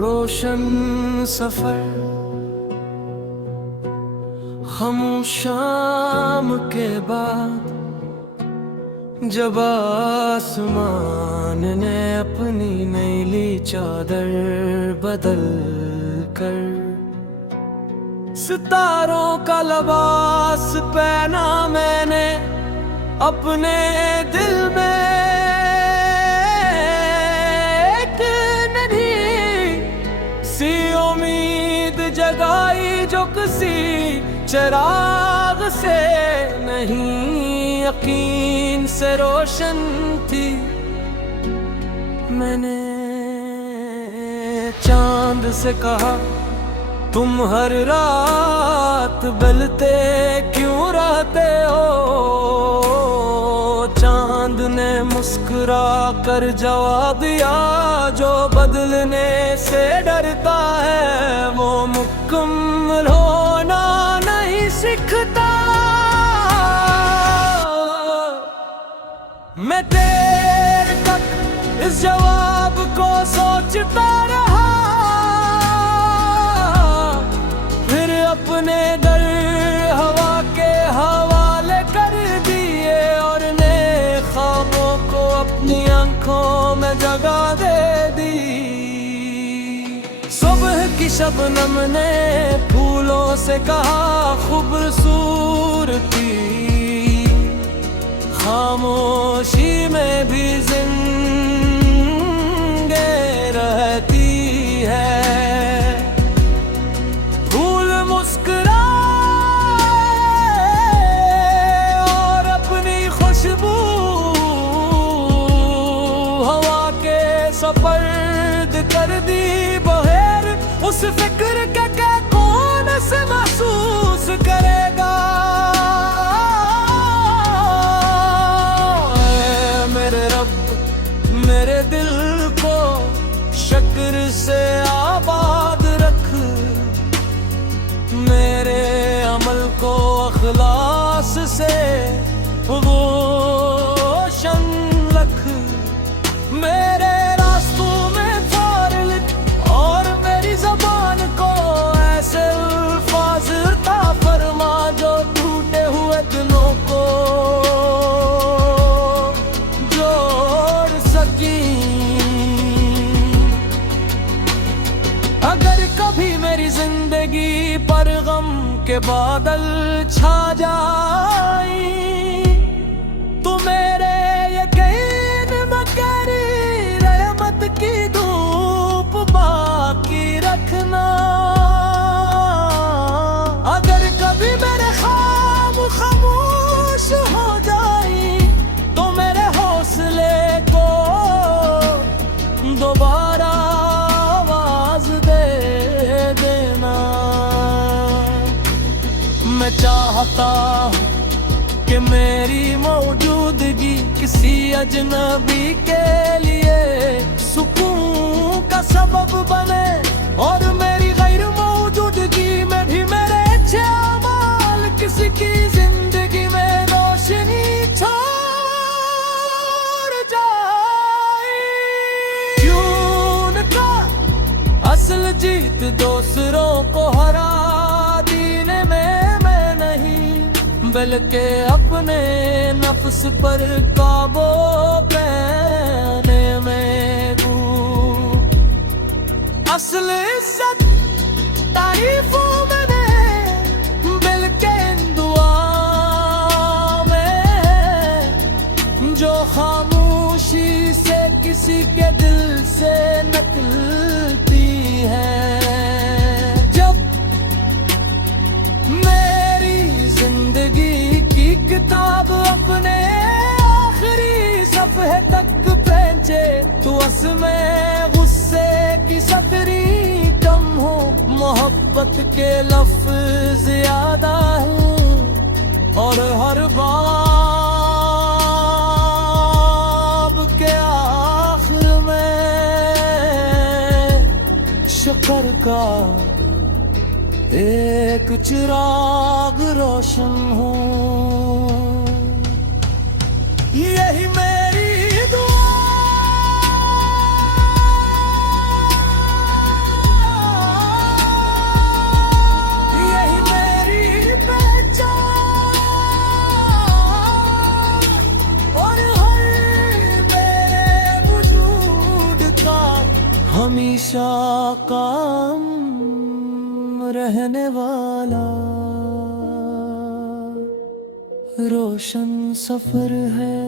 रोशन सफर खामोश शाम के बाद, जब आसमान ने अपनी नीली चादर बदल कर सितारों का लिबास पहना, मैंने अपने दिल में एक नन्ही सी उम्मीद जगाई, जो किसी चिराग से नहीं यकीन से रोशन थी। मैंने चांद से कहा, तुम हर रात बलते क्यों रहते हो? चांद ने मुस्कुरा कर जवाब दिया, जो बदलने से डरता है वो मुकम्मल होना नहीं सीखता। मैं देर तक इस जवाब को सोचता रहा, फिर अपने दर हवा के हवाले कर दिए और नए ख्वाबों को अपनी आंखों में जगह दे दी। सुबह की शबनम ने फूलों से कहा, खूबसूरती खामोशी में भी जिंदगी रहती है। फूल मुस्कुराए और अपनी खुशबू हवा के सपर्द कर दी। बगैर उस फिक्र के कौन से महसूस करेगा? मेरे दिल को शक्र से आबाद रख, मेरे अमल को अखलास से रोशन रख। मेरे रास्तों में फार लिख और मेरी ज़बान को ऐसे अल्फाज अता फरमा, जो टूटे हुए दिलों को अगर कभी मेरी जिंदगी पर गम के बादल छा जाए, तो मेरे यकीन में गहरी रहमत की धूप बाकी रखना। अगर कभी मेरे ख्वाब खामोश हो जाए, तो मेरे हौसले को दोबारा मैं चाहता हूँ कि मेरी मौजूदगी किसी अजनबी के लिए सुकून का सबब बने, और मेरी गैर मौजूदगी में भी मेरे अच्छे अमाल किसी की जिंदगी में रोशनी छोड़ जाए। क्यों न का असल जीत दूसरों को हरा देने में बल्कि अपने नफ्स पर काबू पाने में हूँ। असल इज्जत तारीफों में नहीं, बल्कि दुआ में जो खामोशी से किसी के दिल से निकलती है। जिंदगी की किताब अपने आखिरी सफ़े तक पहुंचे, तो उसमें गुस्से की सतरी कम हो, मोहब्बत के लफ्ज़ ज़्यादा हो, और हर बाब के आखिर में का एक चिराग रोशन हूँ। यही मेरी दुआ, यही मेरी पहचान, और हर मेरे वजूद का हमेशा काम रहने वाला रोशन सफर है।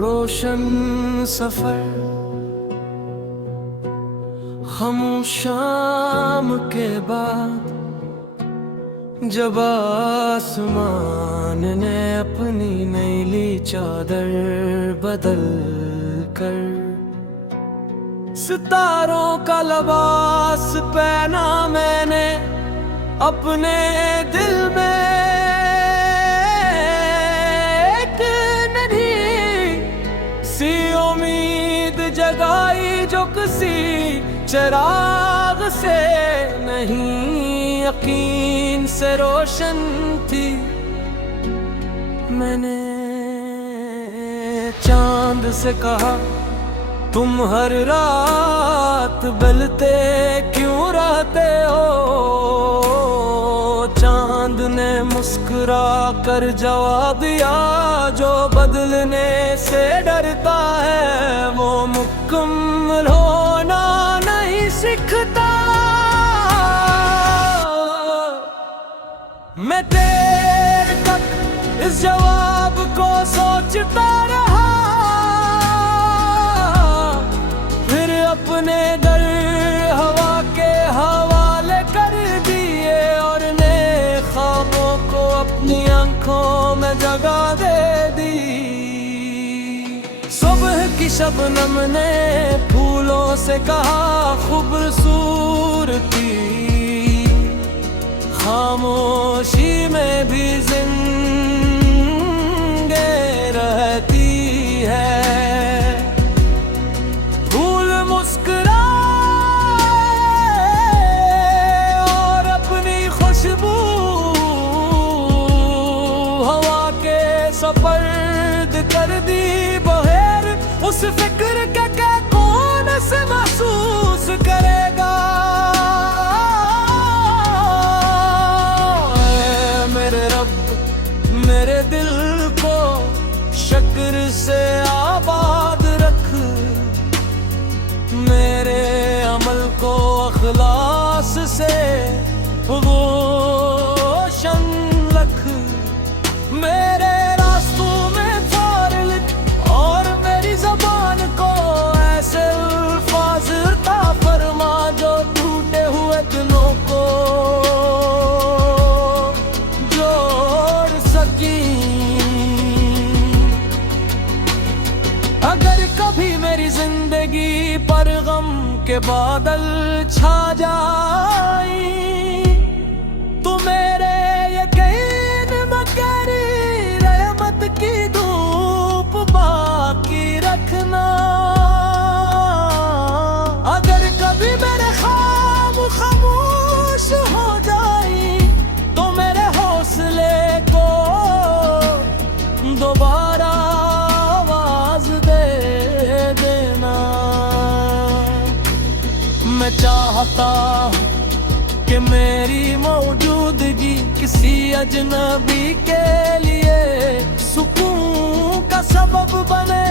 रोशन सफर हम शाम के बाद, जब आसमान ने अपनी नीली चादर बदल कर सितारों का लिबास पहना, मैंने अपने दिल में एक नन्ही सी उम्मीद जगाई, जो किसी चिराग से नहीं यकीन से रोशन थी। मैंने चांद से कहा, तुम हर रात बलते क्यों रहते हो? चांद ने मुस्कुरा कर जवाब दिया, जो बदलने से डरता है वो मुकम्मल होना नहीं सीखता। मैं देर तक इस जवाब को सोचता रहा, फिर अपने डर हवा के हवाले कर दिए, और नए ख्वाबों को अपनी आंखों में जगह दे दी। सुबह की शबनम ने फूलों से कहा, खूबसूरती खामोशी में भी जिंदगी रहती है। फूल मुस्कुराए और अपनी खुशबू हवा के सपर्द कर दी। बगैर उस फिक्र के कौन से महसूस करेगा? मेरे दिल को शक्र से आबाद रख, मेरे अमल को अखलास से रोशन रख। मेरे रास्तों में फारिल और मेरी ज़बान को ऐसे अल्फाज अता फरमा, जो टूटे हुए दिलों को अगर कभी मेरी जिंदगी पर गम के बादल छा जाए, तो मेरे यकीन में गहरी रहमत की धूप बाकी रखना। अगर कभी मेरे ख्वाब खामोश हो जाए, तो मेरे हौसले को दोबारा मैं चाहता हूँ कि मेरी मौजूदगी किसी अजनबी के लिए सुकून का सबब बने,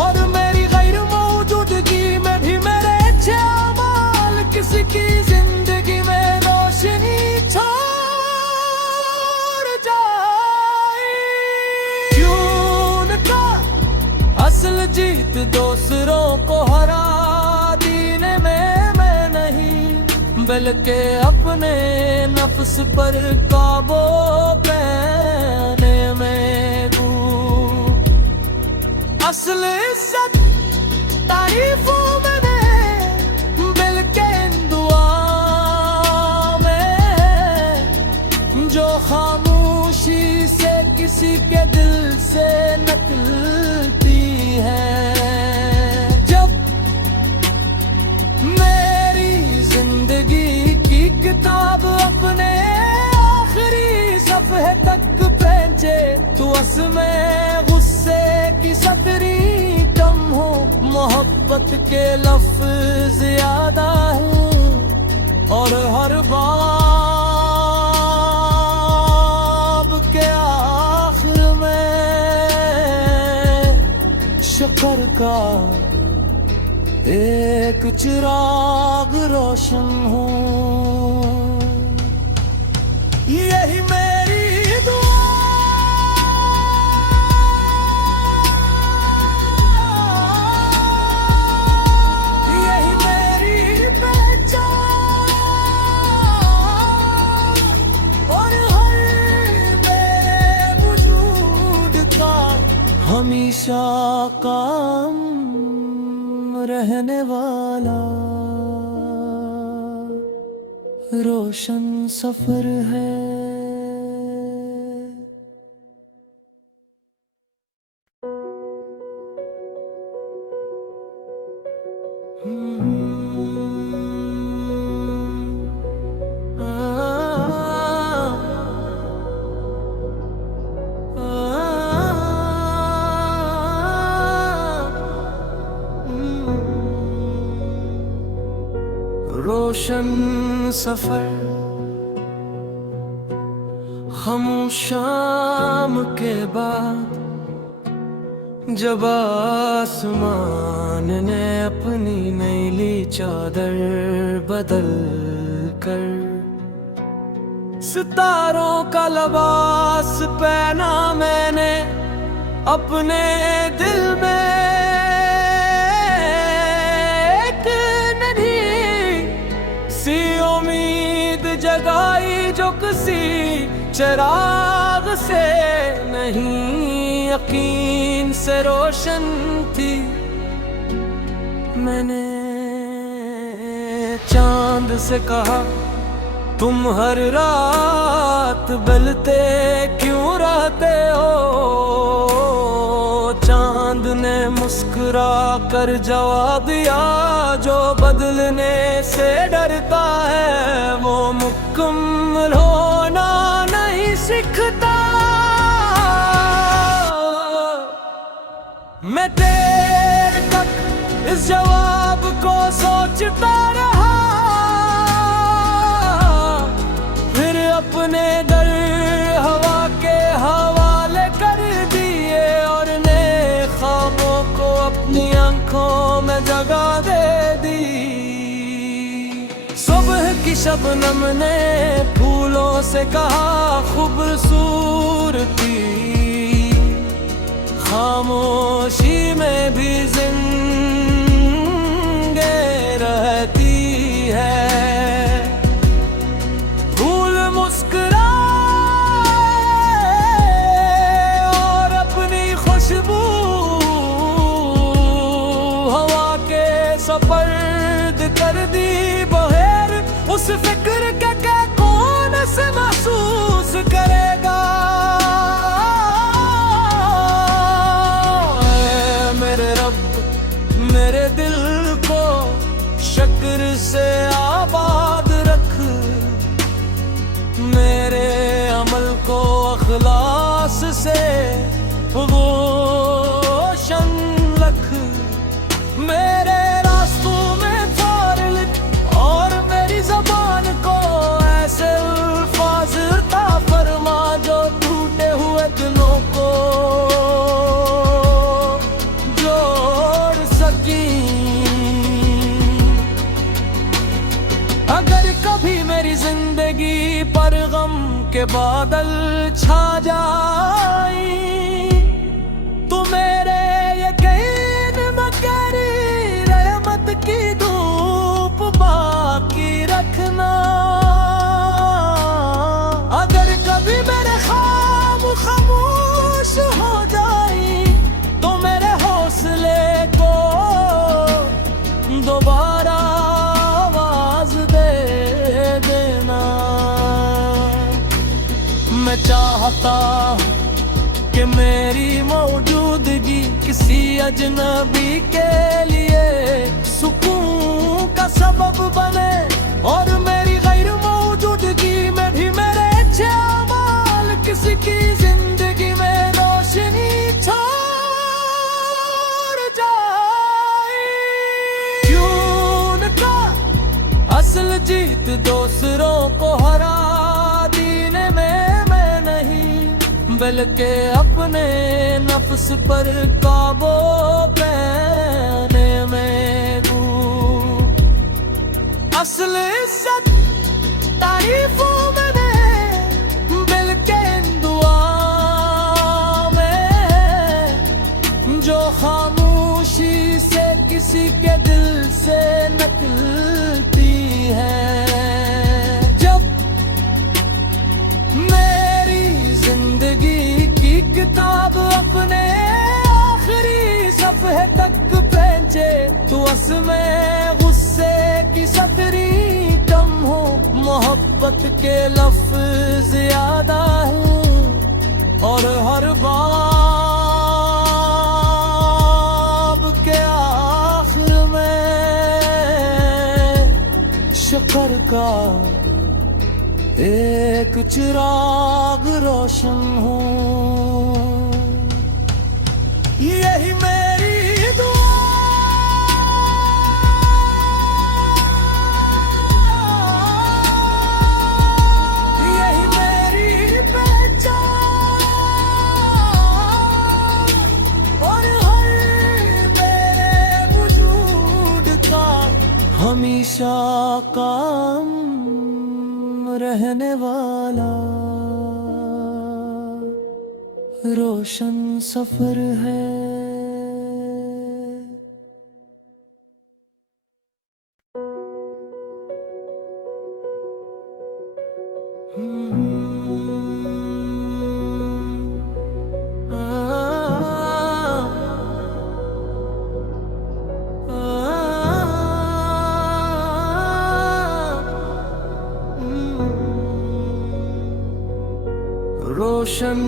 और मेरी गैर मौजूदगी में भी मेरे अच्छे अमाल किसी की जिंदगी में रोशनी छोड़ जाए। क्यों न का असल जीत दूसरों को हरा देने में बल्कि अपने नफ्स पर काबू पाने में असल इज्जत तारीफों में बल्कि दुआ में जो खामोशी से किसी के दिल से निकलती है। जब मेरी जिंदगी की किताब अपने आखिरी सफ़े तक पहुंचे तो उसमें गुस्से की सतरी कम हो, मोहब्बत के लफ्ज़ ज़्यादा हूँ और हर बाब के आखिर में शक्कर का एक चिराग रोशन हूँ। यही मेरी दुआ, यही मेरी पहचान और हर मेरे वजूद का हमेशा काम रहने वाला रोशन सफर है। रोशन सफर खामोश शाम के बाद जब आसमान ने अपनी नीली चादर बदल कर सितारों का लिबास पहना मैंने अपने दिल में सी उम्मीद जगाई जो किसी चिराग से नहीं यकीन से रोशन थी। मैंने चांद से कहा तुम हर रात बलते क्यों रहते हो। चांद ने मुस्कुरा कर जवाब दिया जो बदलने से डरता है वो मुकम्मल होना नहीं सीखता। मैं देर तक इस जवाब को सोचता रहा, फिर अपने दर हवा के हवाले कर दिए और नए ख्वाबों को अपनी आंखों में जगा दे दी। सुबह की शबनम ने फूलों से कहा खूबसूरती खामोशी में भी जिंदगी रहती है। फूल मुस्कुराए और अपनी खुशबू हवा के सपर्द कर दी बहर। उस फिक्र के कौन से महसूस करेगा। मेरे दिल को शक्र से आबाद रख, मेरे अमल को अखलास से रोशन रख। मेरे रास्तों में फारिल और मेरी ज़बान को ऐसे अल्फाज अता फरमा जो टूटे हुए दिलों को अगर कभी मेरी जिंदगी पर गम के बादल छा जाए तो मेरे यकीन में गहरी रहमत की धूप बाकी रखना। दोबारा आवाज दे देना। मैं चाहता हूँ कि मेरी मौजूदगी किसी अजनबी के लिए सुकून का सबब बने, और मेरी गैर मौजूदगी में भी मेरे अच्छे अमाल किसी की जिंदगी में रोशनी छोड़ जाए। क्यों न का असल जीत दूसरों को हरा देने में मैं नहीं, बल्कि अपने नफ्स पर काबू पाने में हूँ। असल इज्जत तारीफों में नहीं, बल्कि दुआ में है, जो खामोशी से किसी के दिल से निकलती है। जब मेरी जिंदगी की किताब अपने आखिरी सफ़े तक पहुंचे, तो उसमें गुस्से की सतरी कम हो, मोहब्बत के लफ्ज़ ज़्यादा हूँ, और हर बाब के आखिर में शुक्र का एक चिराग रोशन हूँ। यही मेरी दुआ, यही मेरी पहचान, और हर मेरे वजूद का हमेशा काम रहने वाला रोशन सफर है। रोशन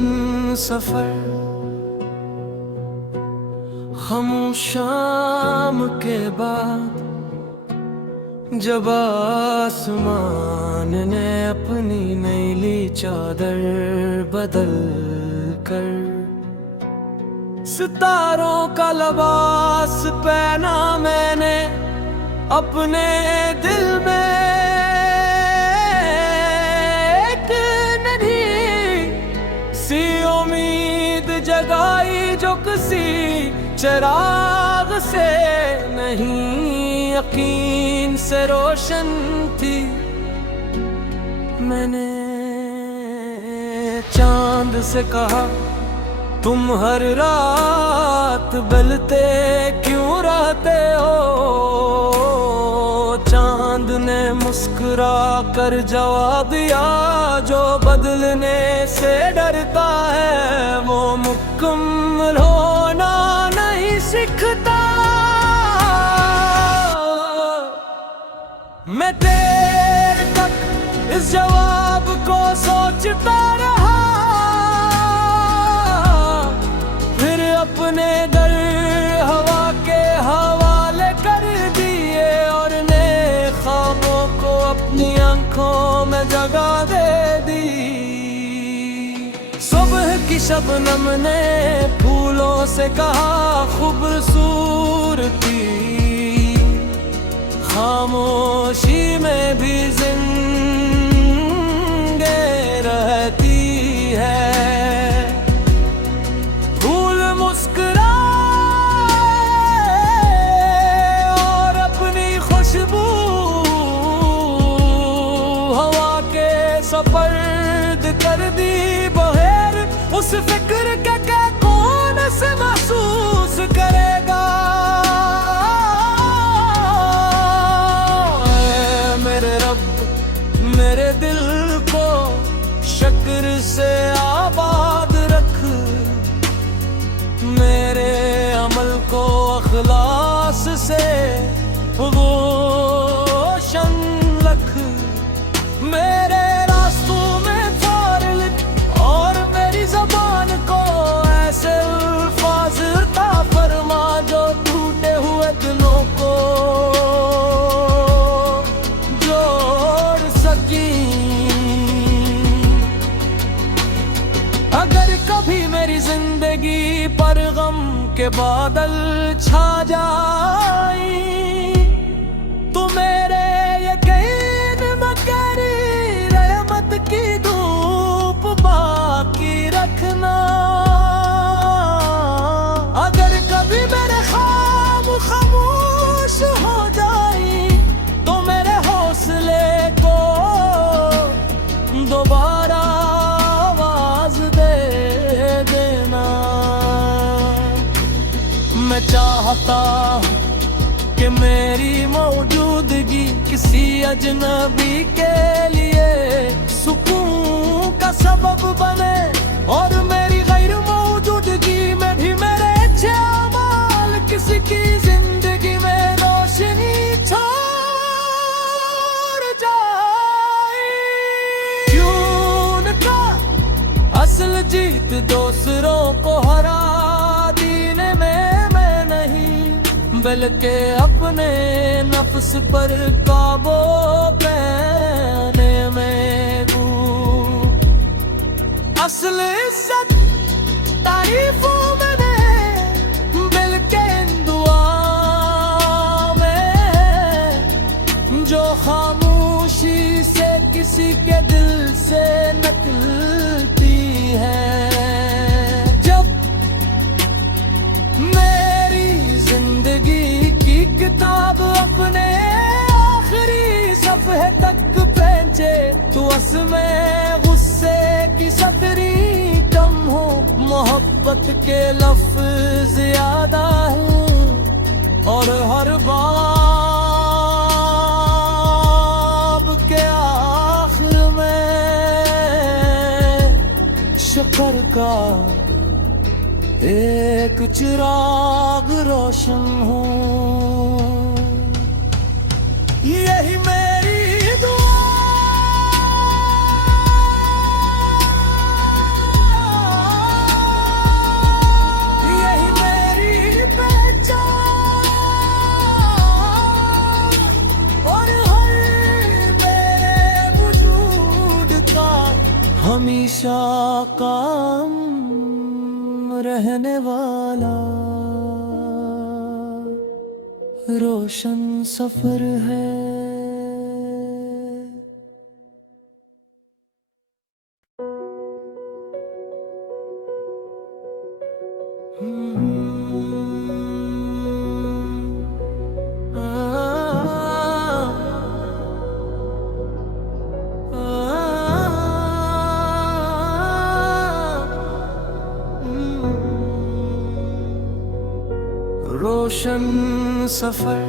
सफर खामोश शाम के बाद, जब आसमान ने अपनी नीली चादर बदल कर सितारों का लिबास पहना, मैंने अपने दिल में जगाई, जो किसी चिराग से नहीं यकीन से रोशन थी। मैंने चांद से कहा, तुम हर रात बलते क्यों रहते हो? चांद ने मुस्कुरा कर जवाब दिया, जो बदलने से डरता है वो मुकम्मल होना नहीं सीखता। मैं देर तक इस जवाब को सोचता रहा, फिर अपने डर हवा के हवाले कर दिए, और ने ख्वाबों को अपनी आंखों में जगह दे दी। सुबह की शबनम ने फूलों से कहा, खूबसूरती खामोशी में भी जिंदे रहती है। फूल मुस्कुराए और अपनी खुशबू हवा के सपर्द कर दी। बहर उस फिक्र के कौन से महसूस करेगा? मेरे रब मेरे दिल को शुक्र से आबाद रख, मेरे अमल को अखलास से के बादल छा जाई, तू मेरे यकीन में करी रहमत की धूप बाकी रखना। अगर कभी मेरे ख्वाब खामोश हो जाई तो मेरे हौसले को दोबारा आवाज दे देना। मैं चाहता हूँ कि मेरी मौजूदगी किसी अजनबी के लिए सुकून का सबब बने, और मेरी गैर मौजूदगी में भी मेरे अच्छे अमाल किसी की जिंदगी में रोशनी छोड़ जाए। क्यों न का असल जीत दूसरों को हरा देने में मैं नहीं, बल्कि अपने नफ्स पर काबू पाने में हूँ। असल इज्जत तारीफों में नहीं, बल्कि इन दुआ में जो खामोशी से किसी के दिल से निकलती है। जब मेरी जिंदगी की किताब अपने आखिरी सफ़े तक पहुंचे, तो उसमें गुस्से की सतरी कम हो, मोहब्बत के लफ्ज़ ज़्यादा हूँ, और हर बाब के आखिर में शक्कर का एक चिराग रोशन हूँ। यही मेरी दुआ, यही मेरी पहचान, और हर मेरे वजूद का हमेशा काम रहने वाला रोशन सफर है। रोशन सफर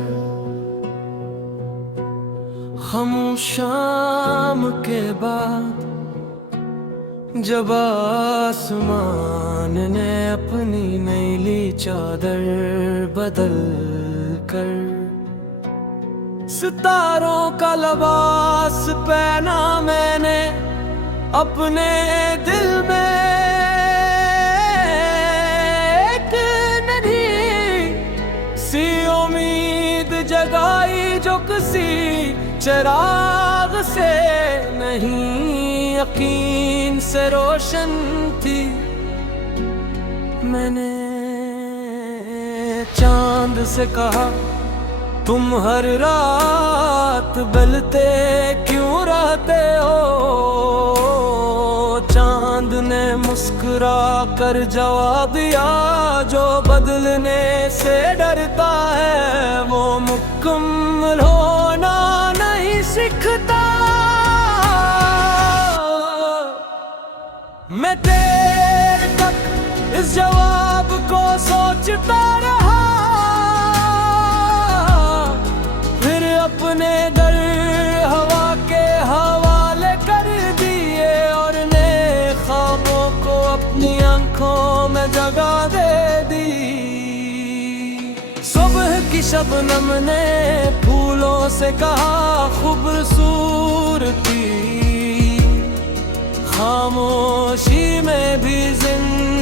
खामोश शाम के बाद, जब आसमान ने अपनी नीली चादर बदल कर सितारों का लिबास पहना, मैंने अपने दिल में जगाई जो किसी चिराग से नहीं, यकीन से रोशन थी। मैंने चांद से कहा, तुम हर रात बलते क्यों रहते हो? चांद ने मुस्कुरा कर जवाब दिया, जो बदलने से डरता है वो मुकम्मल होना नहीं सीखता। मैं देर तक इस जवाब को सोचता रहा, फिर अपने दर हवा के हवाले कर दिए, और नए ख्वाबों को अपनी आंखों में जगा दे दी। सुबह की शबनम ने फूलों से कहा, खूबसूरती खामोशी में भी जिंदा